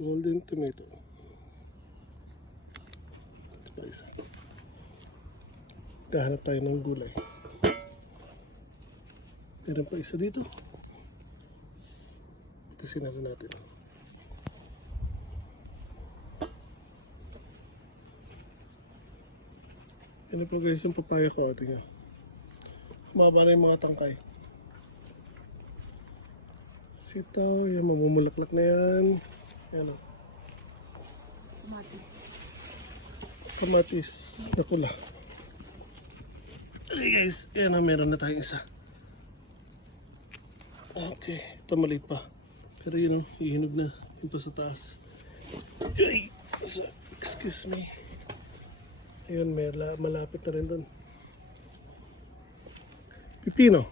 Golden tomato. Ito pa isa. Kahanap tayo ng gulay. Meron pa isa dito. Ito sinalo natin. Yan po guys yung papaya ko. Tingnan. Mababa na yung mga tangkay. Sitaw. Yan, mamumulaklak na yan. Yan o. Kamatis na pula. Okay guys, yan o. Meron na tayong isa. Okay. Ito maliit pa. Pero yun o. Ihinog na. Ito sa taas. Ay! So, excuse me. Ayun, may malapit na rin doon. Pipino.